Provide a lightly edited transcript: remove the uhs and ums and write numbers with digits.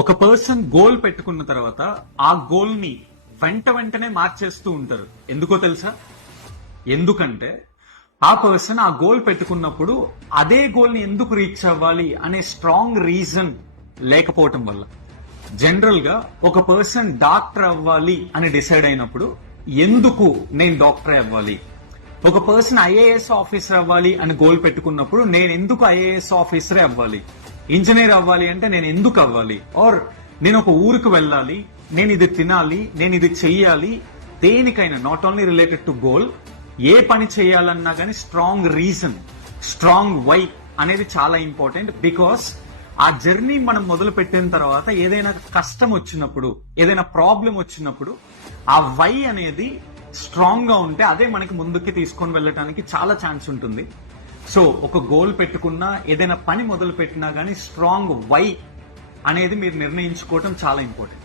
ఒక person goal పెట్టుకున్న తర్వాత ఆ గోల్ ని వెంటనే మార్చేస్తూ ఉంటారు. ఎందుకో తెలుసా? ఎందుకంటే ఆ పర్సన్ ఆ గోల్ పెట్టుకున్నప్పుడు అదే గోల్ ని ఎందుకు రీచ్ అవ్వాలి అనే స్ట్రాంగ్ రీజన్ లేకపోవటం వల్ల. జనరల్ గా ఒక పర్సన్ డాక్టర్ అవ్వాలి అని డిసైడ్ అయినప్పుడు ఎందుకు నేను డాక్టర్ అవ్వాలి, ఒక పర్సన్ ఐఏఎస్ ఆఫీసర్ అవ్వాలి అని గోల్ పెట్టుకున్నప్పుడు నేను ఎందుకు ఐఏఎస్ ఆఫీసరే అవ్వాలి, ఇంజనీర్ అవ్వాలి అంటే నేను ఎందుకు అవ్వాలి, ఆర్ నేను ఒక ఊరికి వెళ్ళాలి, నేను ఇది తినాలి, నేను ఇది చెయ్యాలి, దేనికైనా not only related to goal, ఏ పని చేయాలన్నా కానీ స్ట్రాంగ్ రీజన్, స్ట్రాంగ్ వై అనేది చాలా ఇంపార్టెంట్. బికాస్ ఆ జర్నీ మనం మొదలు పెట్టిన తర్వాత ఏదైనా కష్టం వచ్చినప్పుడు, ఏదైనా ప్రాబ్లం వచ్చినప్పుడు ఆ వై అనేది స్ట్రాంగ్ గా ఉంటే అదే మనకి ముందుకి తీసుకొని వెళ్ళటానికి చాలా ఛాన్స్ ఉంటుంది. సో ఒక గోల్ పెట్టుకున్నా, ఏదైనా పని మొదలు పెట్టినా గానీ స్ట్రాంగ్ వై అనేది మీరు నిర్ణయించుకోవటం చాలా ఇంపార్టెంట్.